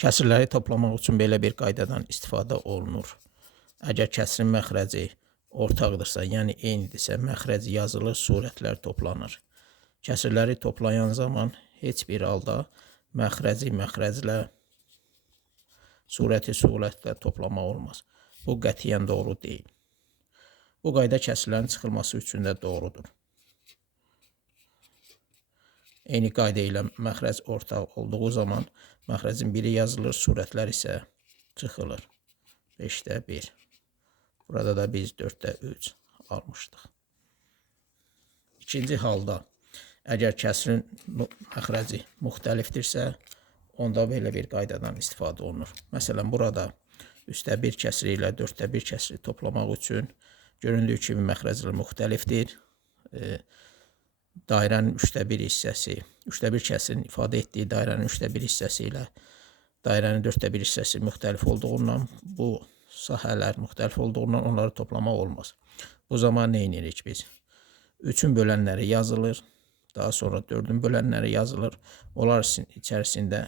Kəsirləri toplamaq üçün belə bir qaydadan istifadə olunur. Əgər kəsirin məxrəci ortaqdırsa, yəni eynidirsə, məxrəc yazılır, surətlər toplanır. Kəsirləri toplayan zaman heç bir halda məxrəci məxrəclə, surəti surətlə toplamaq olmaz. Bu qətiyyən doğru deyil. Bu qayda kəsirlərin çıxılması üçün də doğrudur. Eyni qayda ilə məxrəc ortaq olduğu zaman məxrəcin biri yazılır, surətlər isə çıxılır. 5-də 1. Burada da biz 4-də 3 almışdıq. İkinci halda, əgər kəsirin məxrəci müxtəlifdirsə, onda belə bir qaydadan istifadə olunur. Məsələn, burada 3-də 1 kəsiri ilə 4-də 1 kəsiri toplamaq üçün göründüyü kimi məxrəclər müxtəlifdir. Dairənin 3-də 1 hissəsi, 3-də 1 kəsirin ifadə etdiyi dairənin 3-də 1 hissəsi ilə dairənin 4-də 1 hissəsi müxtəlif olduğundan, bu sahələr müxtəlif olduğundan onları toplamaq olmaz. Bu zaman nə edirik biz? 3-ün bölənləri yazılır, daha sonra 4-ün bölənləri yazılır. Onlar içərisində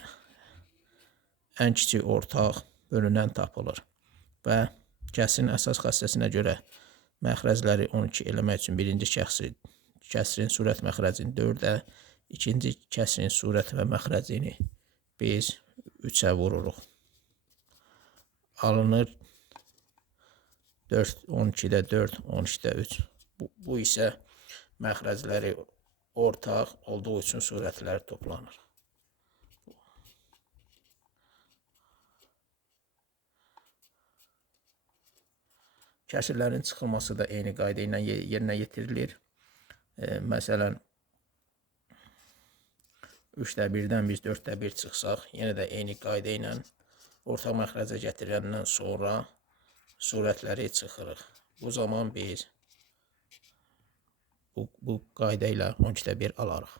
ən kiçik ortaq bölünən tapılır və kəsirin əsas xassəsinə görə məxrəcləri 12 eləmək üçün birinci kəsirin surət məxrəcini 4-ə, ikinci kəsirin surət və məxrəcini biz 3-ə vururuq. Alınır 4, 12-də 4, 13-də 3. Bu isə məxrəcləri ortaq olduğu üçün surətlər toplanır. Kəsirlərin çıxılması da eyni qayda ilə yerinə yetirilir. Məsələn, 3-də 1-dən biz 4-də 1 çıxsaq, yenə də eyni qayda ilə ortaq məxrəcə gətirəndən sonra surətləri çıxırıq. Bu zaman biz bu qayda ilə 12-də 1 alarıq.